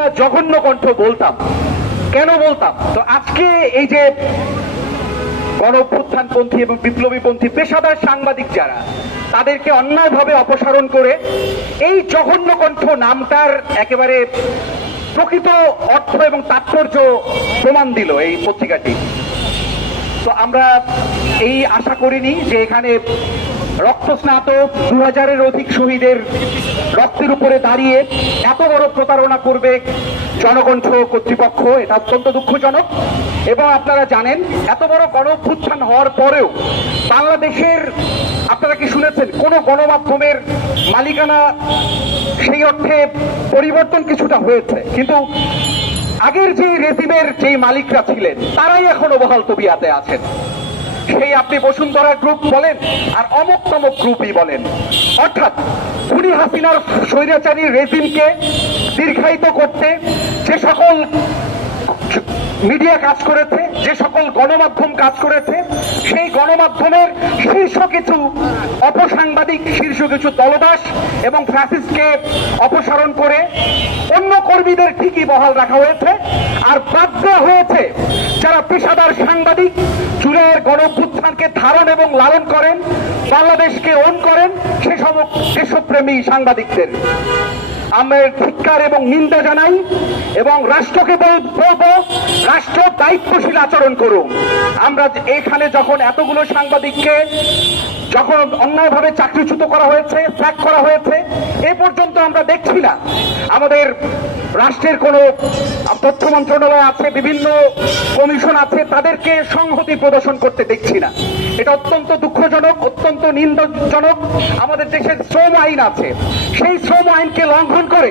আমরা জঘন্য কণ্ঠ বলতাম। কেন বলতাম? তো আজকে এই যে গণ অভ্যুত্থানপন্থী এবং বিপ্লবীপন্থী পেশাদার সাংবাদিক যারা, তাদেরকে অন্যায়ভাবে অপসারণ করে এই জঘন্য কণ্ঠ নামটার একেবারে প্রকৃত অর্থ এবং তাৎপর্য প্রমাণ দিল এই পত্রিকাটি। তো আমরা এই আশা করিনি যে এখানে রক্তস্নাত 2000-এর অধিক শহীদের রক্তের উপরে দাঁড়িয়ে এত বড় প্রতারণা করবে জনকণ্ঠ কর্তৃপক্ষ। এটা অত্যন্ত দুঃখজনক। এবং আপনারা জানেন, এত বড় গণ অভ্যুত্থান হওয়ার পরেও বাংলাদেশের, আপনারা কি শুনেছেন, কোন গণমাধ্যমের মালিকানা সেই অর্থে পরিবর্তন কিছুটা হয়েছে, কিন্তু আগের যে রেজিমের যে মালিকরা ছিলেন তারাই এখনো বহাল তবিয়াতে আছেন। সেই আপনি বসুন্ধরা গ্রুপ বলেন আর অমুক তমক গ্রুপই বলেন, অর্থাৎ খুনি হাসিনার স্বৈরাচারী রেজিমকে দীর্ঘায়িত করতে যে সকল মিডিয়া কাজ করেছে, যে সকল গণমাধ্যম কাজ করেছে, সেই গণমাধ্যমের শীর্ষ কিছু অপসাংবাদিক, শীর্ষ কিছু দলদাস এবং ফ্যাসিস্টকে অপসারণ করে অন্য কর্মীদের ঠিকই বহাল রাখা হয়েছে। আর বাদ দেওয়া হয়েছে যারা পেশাদার সাংবাদিক, জুলাইয়ের গণ অভ্যুত্থানকে ধারণ এবং লালন করেন, বাংলাদেশকে ওন করেন, সেসব দেশপ্রেমী সাংবাদিকদের আমরা ধিক্কার এবং নিন্দা জানাই এবং রাষ্ট্রকে বলবো, রাষ্ট্র দায়িত্বশীল আচরণ করুন। আমরা এখানে যখন এতগুলো সাংবাদিককে যখন অন্যায়ভাবে চাকরিচ্যুত করা হয়েছে, স্যাক করা হয়েছে, এ পর্যন্ত আমরা দেখছি না আমাদের রাষ্ট্রের কোনো তথ্য মন্ত্রণালয় আছে, বিভিন্ন কমিশন আছে, তাদেরকে সংহতি প্রদর্শন করতে দেখছি না। এটা অত্যন্ত দুঃখজনক, অত্যন্ত নিন্দজনক। আমাদের দেশের শ্রম আইন আছে, সেই শ্রম আইনকে লঙ্ঘন করে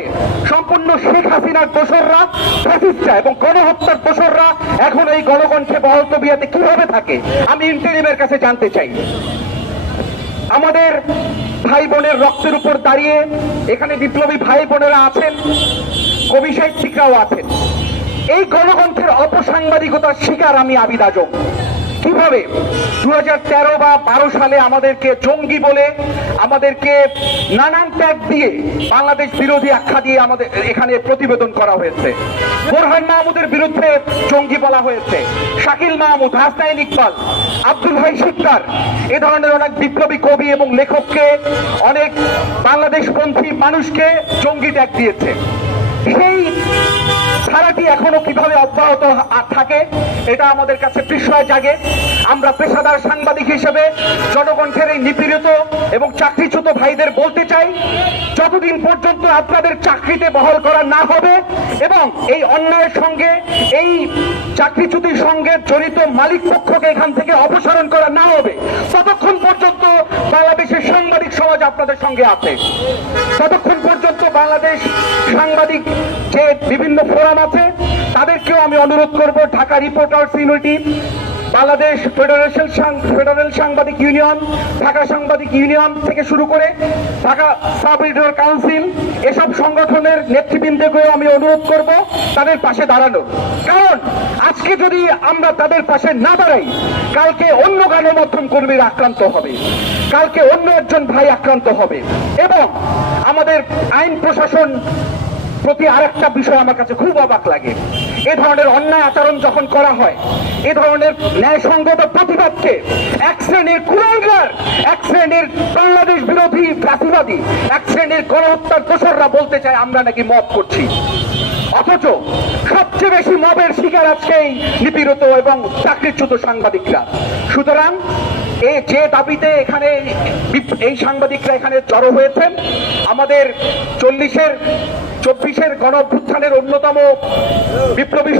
সম্পূর্ণ শেখ হাসিনার দোসররা, ফ্যাসিস্টরা এবং গণহত্যার দোসররা এখন এই গণকণ্ঠে বহাল তবিয়াতে কিভাবে থাকে, আমি ইন্টারিমের কাছে জানতে চাই। আমাদের ভাই বোনের রক্তের উপর দাঁড়িয়ে এখানে বিপ্লবী ভাই বোনেরা আছেন, কবি সাহিত্যিকরাও আছেন। এই গণকণ্ঠের অপসাংবাদিকতার শিকার আমি আবিদ আজম। কিভাবে 2013 বা 12 সালে আমাদেরকে জঙ্গি বলে, আমাদেরকে নানান ট্যাগ দিয়ে, বাংলাদেশ বিরোধী আখ্যা দিয়ে আমাদের এখানে প্রতিবেদন করা হয়েছে। বোরহান মাহমুদের বিরুদ্ধে জঙ্গি বলা হয়েছে, শাকিল মাহমুদ, হাসনাইন ইকবাল, আব্দুল ভাই শিকদার, এ ধরনের অনেক বিপ্লবী কবি এবং লেখককে, অনেক বাংলাদেশপন্থী মানুষকে জঙ্গি ট্যাগ দিয়েছে। সেই ধারাটি এখনো কিভাবে অব্যাহত থাকে, এটা আমাদের কাছে বিস্ময় জাগে। আমরা পেশাদার সাংবাদিক হিসেবে জনকণ্ঠের এই নিপীড়িত এবং চাকরিচ্যুত ভাইদের বলতে চাই, যতদিন পর্যন্ত আপনাদের চাকরিতে বহাল করা না হবে এবং এই অন্যায়ের সঙ্গে, এই চাকরিচ্যুতির সঙ্গে জড়িত মালিক পক্ষকে এখান থেকে অপসারণ করা না হবে, ততক্ষণ পর্যন্ত বাংলাদেশের সাংবাদিক সমাজ আপনাদের সঙ্গে আছে। ততক্ষণ পর্যন্ত বাংলাদেশ সাংবাদিক যে বিভিন্ন ফোরাম আছে, তাদেরকেও আমি অনুরোধ করব, Dhaka reporters unity, Bangladesh federal সাংবাদিক ইউনিয়ন, ঢাকা সাংবাদিক ইউনিয়ন থেকে শুরু করে ঢাকা সাব এডিটর কাউন্সিল, এসব সংগঠনের নেতৃবৃন্দকেও আমি অনুরোধ করব তাদের পাশে দাঁড়ানোর। কারণ আজকে যদি আমরা তাদের পাশে না দাঁড়াই, কালকে অন্য গণমাধ্যম কর্মীরা আক্রান্ত হবে, কালকে অন্য একজন ভাই আক্রান্ত হবে। এবং আমাদের আইন প্রশাসন প্রতি আরেকটা বিষয় আমার কাছে খুব অবাক লাগে, এ ধরনের অন্যায় আচরণ যখন করা হয়, এ ধরনের ন্যায়সঙ্গত প্রতিবাদকে এক শ্রেণীর কুলাঙ্গার, এক শ্রেণীর বাংলাদেশ বিরোধী ফ্যাসিবাদী, এক শ্রেণীর গণহত্যার দোসররা বলতে চায় আমরা নাকি মব করছি। অথচ সবচেয়ে বেশি মবের শিকার আজকে এই নিপীড়িত এবং চাকরিচ্যুত সাংবাদিকরা। সুতরাং যে দাবিতে এখানে এই সাংবাদিকরা এখানে জড়ো হয়েছেন, আমাদের 24-এর গণ অভ্যুত্থানের অন্যতম বিপ্লবী